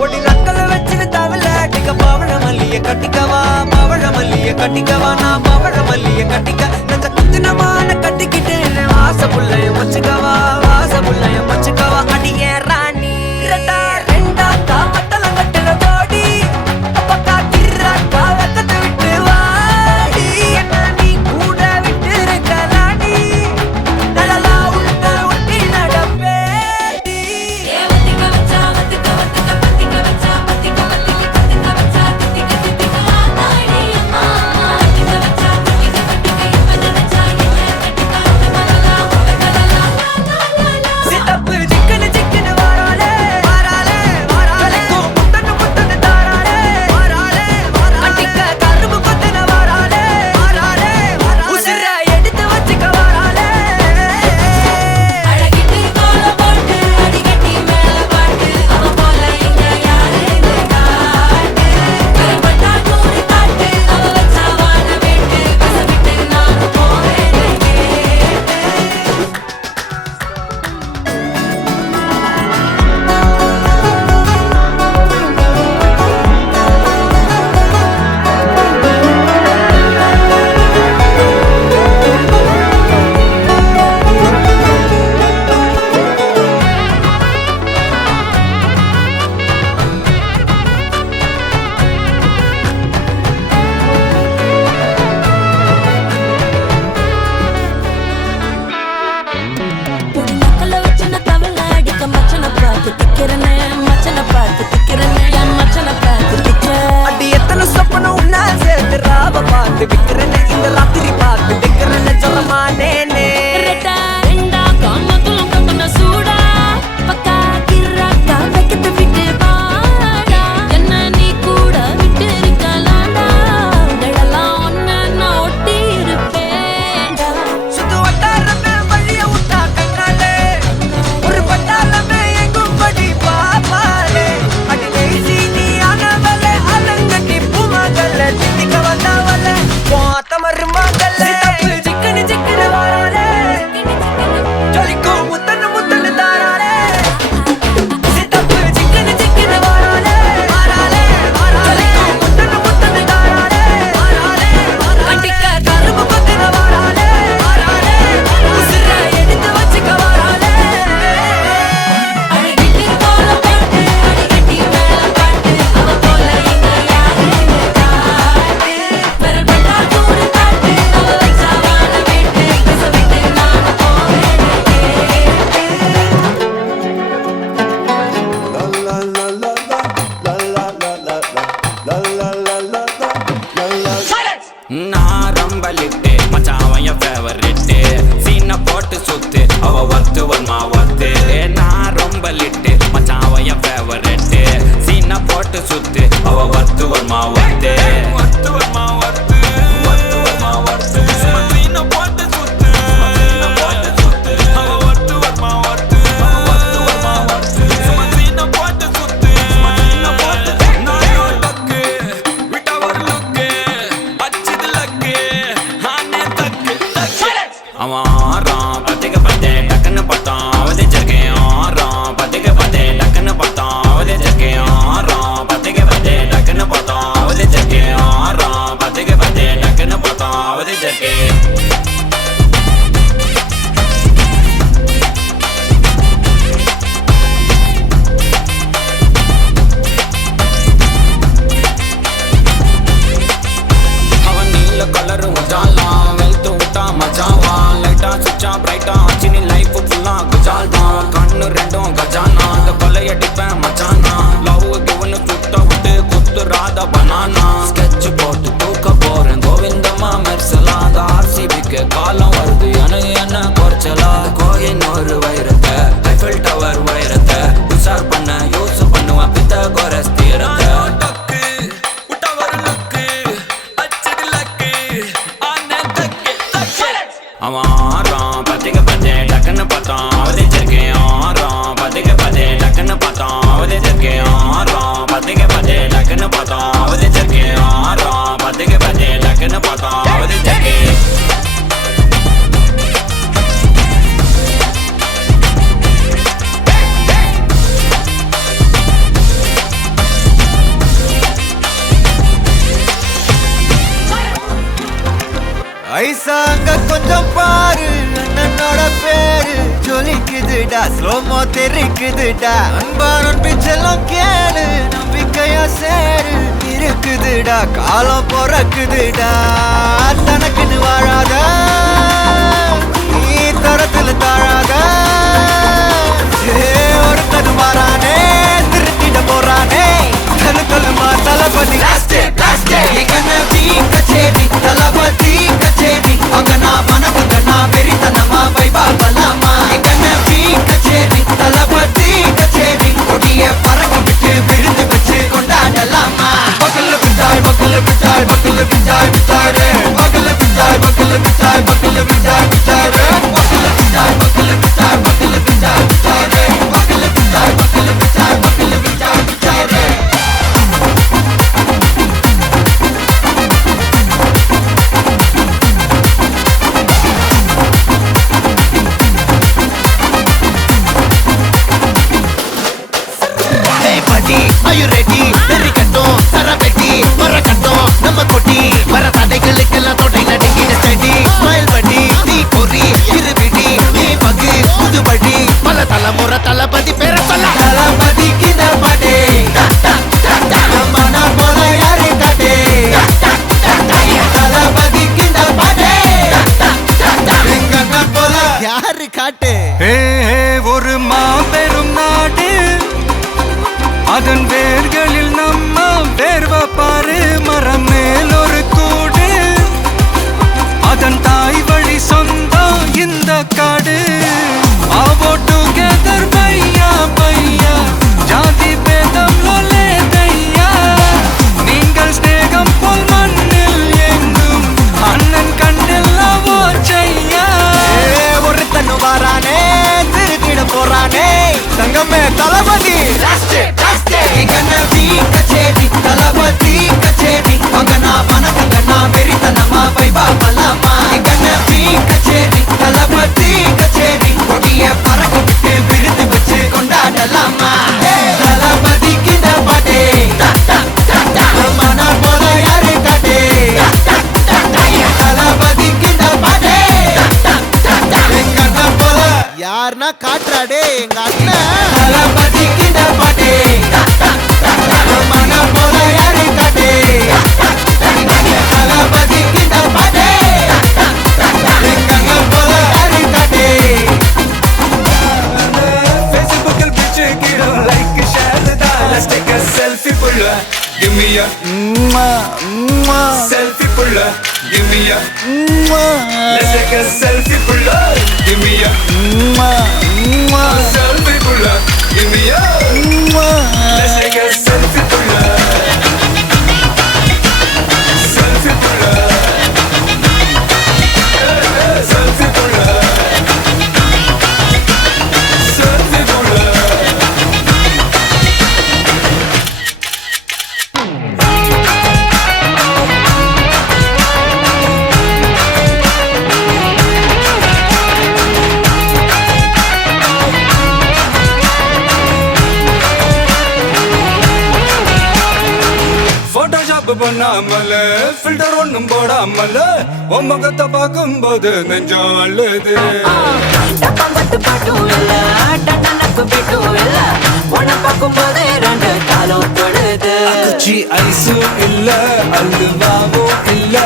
பொடி நக்கல வச்சிரு தவல அடிக்க பவழ மல்லிய கட்டிக்கவா பவழ மல்லிய கட்டிக்கவா நான் பவழ மல்லிய கட்டிக்க நெஞ்ச குத்துனமான கட்டிக்கிட்டு வாச புள்ளைய வச்சுக்கவா வாச புள்ளைய வச்சுக்கவா அடியே ராணி ரெண்டா காமத்தல கட்டல போடி பக்கா கிர்ராக்கா வெக்கத்தை விட்டு வாடி என்ன நீ கூட விட்டு இருக்கலாடி நலலா உள்ள ஒட்டி நடப்பேடி ஏவத்திக்க வச்சா வத்திக்க வத்திக்க பத்திக்க வச்சா பத்திக்க வத்திக்க பத்திக்க வச்சா தித்திக்க தித்திக்க ஆதாடி அம்மா வத்திக்க வச்சா பத்திக்க பத்திக்க இப்ப நினைச்சா என்ன கட்டிக்கா தமலலா உடலலா லா சிட்டப்பு சிக்கன சிக்கன வாராலே வாராலே வாராலே முத்தன முத்தன தாராலே வாராலே வாராலே அடிக்க கரும்பு கொத்தன வாராலே வாராலே வாராலே உசிர எடுத்து வச்சுக்க வாராலே அழகிட்டு கோல போட்டு அடிகட்டி மேல பாட்டு அவ போல இங்க யாருன்னு காட்டு கருப்பட்டா கூடி காட்டு அவ வச்சா வாழ விட்டு கசவிட்டு நானும் போவேன்னு கேட்டு பொடி நக்கல வச்சன தவள அடிக்க மச்சன பார்த்து திக்கிறனே மச்சன பார்த்து திக்கிறனே என் மச்சன பார்த்து திக்கிற அடி எத்தனை சொப்பனம் உன்னா சேர்த்து ராவ பார்த்து விக்கிறேன்னு இந்த ராத்திரி பார்த்து விக்கிறேன்னு சொல்லமானேனே ரெட்டா ரெண்டா காமத்துலம் கட்டன சூடா பக்கா கிர்ராக்கா வெக்கத்தை விட்டு பாடா என்ன நீ கூட விட்டு இருக்கலாம்டா நிழலாம் ஒன்ன நான் ஒட்டி இருப்பேன்டா சுத்து வட்டாரமே வழிய விட்டா கண்ணாலே ஒரு பட்டாளமே எங்கும் படி பாப்பாலே அடி தேசி நீ ஆனவளே அலங்கட்டி பூமகள தித்திக்க வந்தவளே போத்த மருமகள ஐசாங்க கொஞ்சம் பாரு அண்ணனோட பேரு ஜொலிக்குதுடா ஸ்லோமோ தெரிக்குதுடா அன்பா நம்பிச்செல்லாம் கேளு நம்பிக்கையா சேரு இருக்குதுடா காலம் பிறக்குதுடா தனக்குன்னு வாழாத நீ தரத்துல தாழாத ஒருத்தன் மாறானே திருத்திட போறானே தனக்குள்ளுமா தளபதி கச்சேரி தளபதி கச்சேரி அங்கனா மனசுங்கனா வெறித்தனமா வைபா பலாமா கண்ணபி கச்சேரி தளபதி கச்சேரி கொடிய பறக்க விட்டு விருந்து வச்சு கொண்டாடலாமா பக்கல்ல விட்டாய் பக்கல்ல விட்டாய் பக்கல்ல விட்டாய் விட்டாரே பக்கல்ல விட்டாய் பக்கல்ல விட்டாய் பக்கல்ல விட்டாய் விட்டாரே பக்கல்ல விட்டாய் பக்கல்ல விட்டாய் பக்கல்ல விட்டாய் விட்டாரே பக்கல்ல விட்டாய் பக்கல்ல விட்டாய் பக்கல்ல விட்டாய் விட்டாரே Are you ready? Very கட்டும் சரவெட்டி வர கட்டும் நம்ம கொட்டி வர தடைகளுக்கெல்லாம் தொடை நடுங்கின ஸ்டடி ஸ்மைல் பண்ணி தீ பொறி இருபிடி நீ பகு புதுபடி பல தலைமுறை தளபதி பேர சொல்ல தளபதிக்கு இந்த பாட்டே மன போல யாரு காட்டே தளபதிக்கு இந்த பாட்டே எங்க போல யாரு காட்டு ஒரு மாபெரும் நாடு அதன் வேர்களில் நம்ம வேர்வ பாரு மரம் மேல் ஒரு கூடு அதன் தாய் வழி சொந்தம் இந்த காடு ஆவோ டுகெதர் பையா பையா ஜாதி பேதம் லோலே தையா நீங்கள் ஸ்நேகம் போல் மண்ணில் எங்கும் அண்ணன் கண்ணில் அவோ செய்யா ஒருத்தன் வாரானே திருத்திட போறானே தங்கமே தளபதி கண்ணபி கச்சேரி தளபதி கச்சேரி அங்கனா மனசங்கனா வெறித்தனமா வைபா பலாமா கண்ணபி கச்சேரி தளபதி கச்சேரி கொடிய பறக்க விட்டு விருந்து வச்சு கொண்டாடலாமா தளபதிக்கு இந்த பாட்டே மன போல யாரு காட்டே தளபதிக்கு இந்த பாட்டே எங்க அண்ணன் போல யாருன்னா காட்டுறாடே எங்க அண்ணன் தளபதிக்கு இந்த பாட்டே மன போல யாரு காட்டே தளபதிக்கு இந்த பாட்டே எங்க அண்ணன் போல யாரு காட்டே Facebookல் பிச்சு கிடும் லைக் ஷேர் தான் let's take a selfie pulla give me a selfie pulla give me a let's take a selfie pulla give me a selfie pulla give me a let's take a selfie pulla selfie pulla selfie pulla selfie pulla Photoshop பண்ணாமல filter ஒண்ணும் போடாமல உன் முகத்தை பார்க்கும்போது நெஞ்சம் அழுது டப்பாம்பட்டு பாட்டும் இல்ல டட்டனக்கு பெட்டும் இல்ல உன்னை பார்க்கும்போது ரெண்டு காலம் தொடுது குச்சி ஐஸும் இல்ல அல்வாவும் இல்ல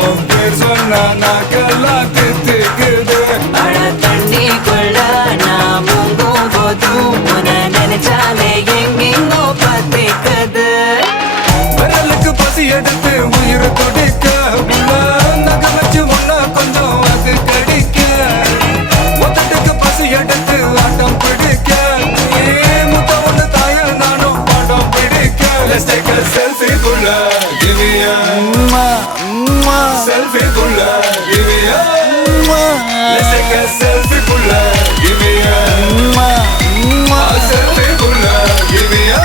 உன் பேர் சொன்னா நாக்கெல்லாம் தித்துக்குது மழ தண்ணிக்குள்ள நான் முங்கும் போதும் உன்னை நினைச்சாலே எங்கெங்கோ பத்திக்குது விரலுக்கு பசி எடுத்து உயிர் கொடிக்க உள்ள நகை வச்சு ஒன்ன கொஞ்சம் அது கடிக்க மொத்தத்துக்கு பசி எடுத்து ஆட்டம் பிடிக்க முத்த ஒண்ணு தாய நானும் பாடம் பிடிக்க Let's take a selfie புள்ள give me a selfie புள்ள give me a Let's take a selfie புள்ள give me a selfie புள்ள give me a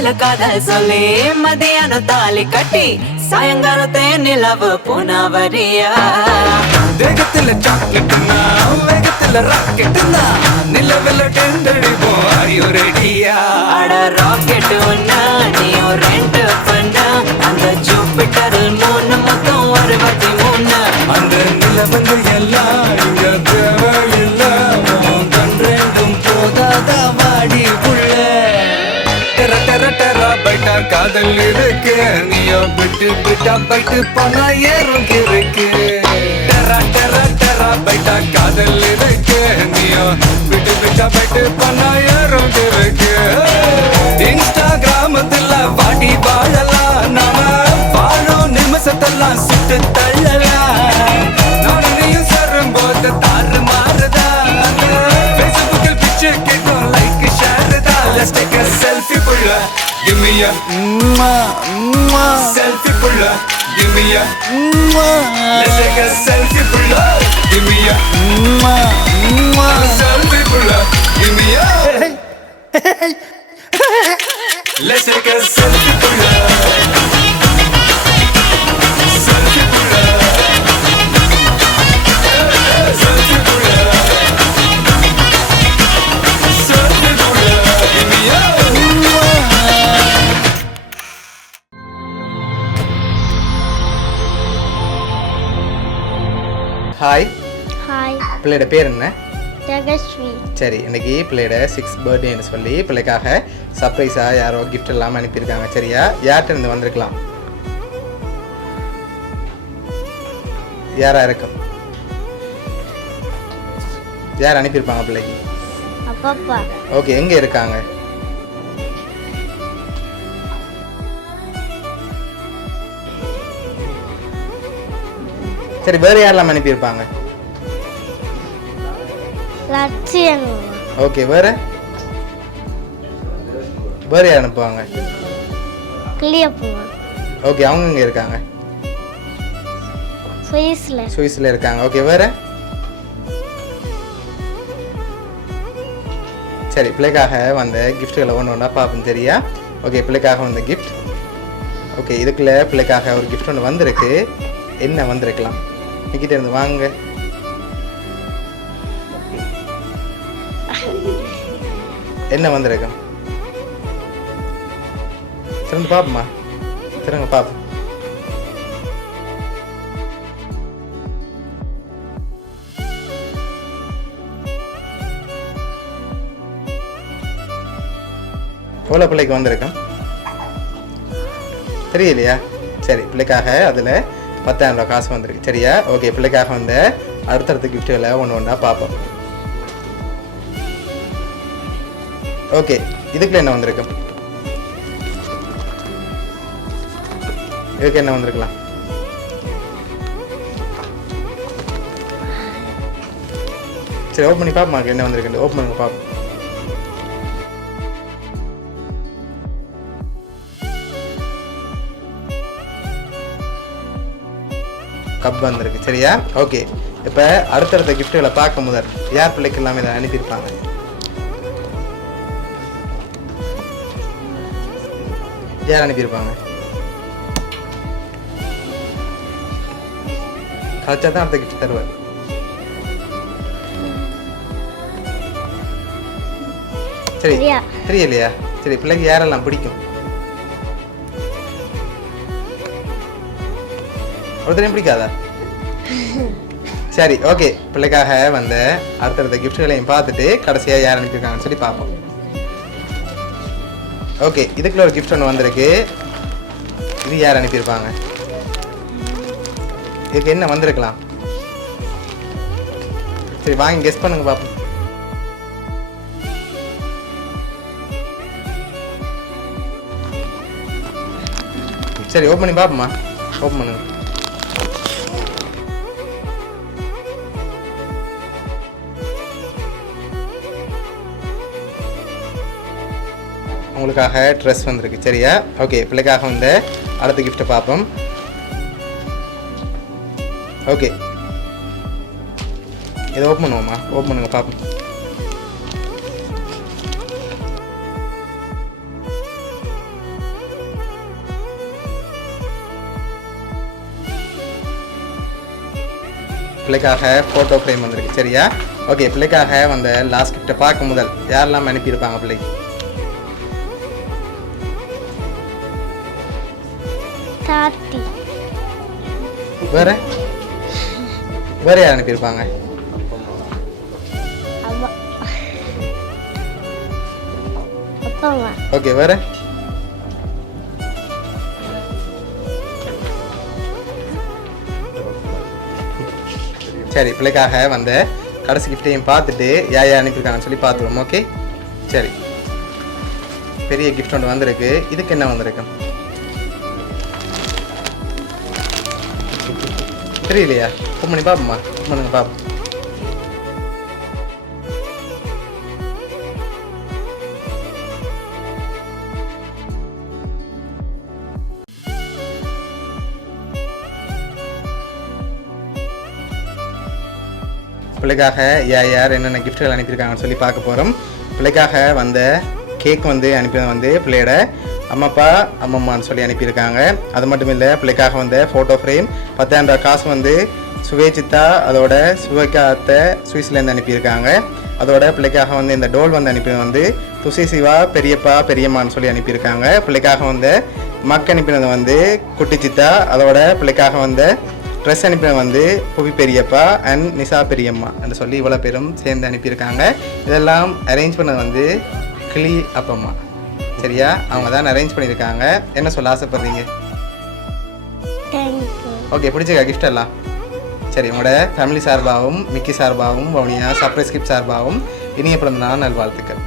வாயில காதல் சொல்லி மதியானம் தாலி கட்டி சாயங்காலத்தே நிலவு புனவரியா வேகத்துல சாக்லேட்டுனா வேகத்துல ராக்கெட்டுனா நிலவுல டெண்டடிப்போம் ஐயோ ரெடியா அட ராக்கெட் ஒன்னா நீயும் ரெண்டு பண்ணா அந்த ஜூபிட்டரில் 3 மொத்தம் 63 அந்த நிலவங்க எல்லாம் இங்க தேவையில்ல கண்டெண்டும் போதாத வாடி புள்ள டெர டெர டெர பைட்டா காதல் இருக்கு நீயோ விட்டு விட்டா பைட்டு போனா ஏறும் இருக்கு டெர டெர டெர பைட்டா காதல் இருக்கு நீயோ விட்டு விட்டா பைட்டு போனா ஏறும் இருக்கு இன்ஸ்டாகிராமத்துல வாடி வாழலாம் நாம வாழும் நிமிஷத்தெல்லாம் சுட்டு தள்ளலாம் நானும் நீயும் சேரும் போது தாறு மாறுதா Facebookல் பிச்சு கேட்கும் லைக் ஷேர் தான் Let's take a selfie புள்ள Give me a selfie புள்ள Give me a Let's take a selfie புள்ள Give me a selfie புள்ள Give me a Let's take a selfie புள்ள Selfie புள்ள Selfie புள்ள Selfie புள்ள Give me a hi, hi பிள்ளையோட பேர் என்ன? ஜெகஸ்ரீ. சரி, இன்னைக்கு பிள்ளையோட 6th பர்த்டேன்னு சொல்லி பிள்ளைக்காக சர்ப்ரைஸாக யாரோ கிஃப்ட் எல்லாம் அனுப்பியிருக்காங்க. சரியா? யார்கிட்ட இருந்து வந்திருக்கலாம்? யாரா இருக்கும்? யார் அனுப்பியிருப்பாங்க பிள்ளைக்கு? அப்பப்பா. ஓகே, எங்கே இருக்காங்க? சரி, வேறு யாரெல்லாம் அனுப்பியிருப்பாங்க? லட்சியம். ஓகே, வேறு வேறு யார் அனுப்புவாங்க? கிளியப்பா. ஓகே, அவங்க இங்கே இருக்காங்க? சுவிஸில் இருக்காங்க. ஓகே, வேறு? சரி, பிள்ளைக்காக வந்த கிஃப்ட்டுகளை ஒன்று ஒன்றா பார்ப்போம். சரியா? ஓகே, பிள்ளைக்காக வந்த கிஃப்ட். ஓகே, இதுக்குள்ளே பிள்ளைக்காக ஒரு கிஃப்ட் ஒன்று வந்திருக்கு. என்ன வந்திருக்கலாம்? நிக்கிட்ட இருந்து வாங்க. என்ன வந்திருக்கும்? திறந்து பாப்போமா? திறங்க பாப்போம். எவ்வளோ பிள்ளைக்கு வந்திருக்கும் தெரியலையா? சரி, பிள்ளைக்காக அதில் 10,000 ரூபா காசு வந்திருக்கு. சரியா? ஓகே, பிள்ளைக்காக வந்த அடுத்தடுத்த கிஃப்ட்டுகளை ஒன்று ஒன்றா பார்ப்போம். ஓகே, இதுக்குள்ள என்ன வந்திருக்கும்? இதுக்கு என்ன வந்திருக்கலாம்? சரி, ஓப்பன் பண்ணி பார்ப்போம். என்ன வந்திருக்கு? ஓப்பன் பண்ணுங்க பார்ப்போம். கப் வந்திருக்கு. சரியா? ஓகே, இப்போ அடுத்தடுத்த கிஃப்ட்டுகளை பார்க்க முதல் யார் பிள்ளைக்கு எல்லாமே இதை அனுப்பியிருப்பாங்க? யார் அனுப்பியிருப்பாங்க? கழிச்சா தான் அடுத்த கிஃப்ட் தருவார். சரி, தெரியலையா? சரி, பிள்ளைக்கு யாரெல்லாம் பிடிக்கும்? ஒருத்தரையும் பிடிக்காதா? சரி, ஓகே, பிள்ளைக்காக வந்த அடுத்தடுத்த கிஃப்ட்களையும் பார்த்துட்டு கடைசியாக யார் அனுப்பியிருக்காங்கன்னு சொல்லி பார்ப்போம். ஓகே, இதுக்குள்ள ஒரு கிஃப்ட் ஒன்று வந்திருக்கு. இது யார் அனுப்பியிருப்பாங்க? இதுக்கு என்ன வந்திருக்கலாம்? சரி, வாங்கி கெஸ் பண்ணுங்க பார்ப்போம். சரி, ஓப்பன் பண்ணி பார்ப்போமா? ஓப்பன் பண்ணுங்க. உங்களுக்காக ட்ரெஸ் வந்திருக்கு. சரியா? ஓகே, பிள்ளைக்காக வந்த அடுத்த கிஃப்ட்டை பார்ப்போம். ஓகே, இதை ஓப்பன் பண்ணுவோமா? ஓப்பன் பண்ணுங்க பார்ப்போம். பிள்ளைக்காக ஃபோட்டோ ஃப்ரேம் வந்திருக்கு சரியா? ஓகே, பிள்ளைக்காக வந்த லாஸ்ட் கிஃப்ட்டை பார்க்க முதல் யாரெல்லாம் அனுப்பியிருப்பாங்க பிள்ளைக்கு? தாத்தி. வேற வேற யார் அனுப்பியிருப்பாங்க? அப்பா. அப்பாவா. ஓகே, வேற சரி, பிள்ளைக்காக வந்த கடைசி கிஃப்டையும் பார்த்துட்டு யார் அனுப்பியிருக்காங்கன்னு சொல்லி பார்த்துருவோம். ஓகே சரி, பெரிய கிஃப்ட் ஒன்று வந்திருக்கு. இதுக்கு என்ன வந்திருக்கு தெரியலையா? ஃபோன் பண்ணி பார்ப்போம்மா. ஃபோன் பண்ணுங்க பார்ப்போம். பிள்ளைக்காக யார் என்னென்ன கிஃப்ட்கள் அனுப்பியிருக்காங்கன்னு சொல்லி பார்க்க போகிறோம். பிள்ளைக்காக வந்த கேக் வந்து அனுப்பியது வந்து பிள்ளையோட அம்மாப்பா அம்மம்மான்னு சொல்லி அனுப்பியிருக்காங்க. அது மட்டும் இல்லை, பிள்ளைக்காக வந்த ஃபோட்டோ ஃப்ரேம் 10,000 ரூபா காசு வந்து சுவேச்சித்தா அதோட சுவைக்காத்த சுவிஸ்லேருந்து அனுப்பியிருக்காங்க. அதோட பிள்ளைக்காக வந்து இந்த டோல் வந்து அனுப்பினது வந்து துசி சிவா பெரியப்பா பெரியம்மான்னு சொல்லி அனுப்பியிருக்காங்க. பிள்ளைக்காக வந்த மக் அனுப்பினது வந்து குட்டி சித்தா. அதோட பிள்ளைக்காக வந்த ட்ரெஸ் அனுப்பினது வந்து புவி பெரியப்பா அண்ட் நிசா பெரியம்மா என்று சொல்லி இவ்வளோ பேரும் சேர்ந்து அனுப்பியிருக்காங்க. இதெல்லாம் அரேஞ்ச் பண்ணது வந்து கிளி அப்பம்மா சரியா? அவங்க தான் அரேஞ்ச் பண்ணியிருக்காங்க. என்ன சொல்ல ஆசைப்படுறீங்க? தேங்க்யூ. ஓகே, பிடிச்சிருக்கா கிஃப்ட் எல்லாம்? சரி, உங்களோட ஃபேமிலி சார்பாகவும் மிக்கி சார்பாகவும் வவுனியா சர்ப்ரைஸ் கிஃப்ட் சார்பாகவும் இனிய பிறந்த நாள் நல்வாழ்த்துக்கள்.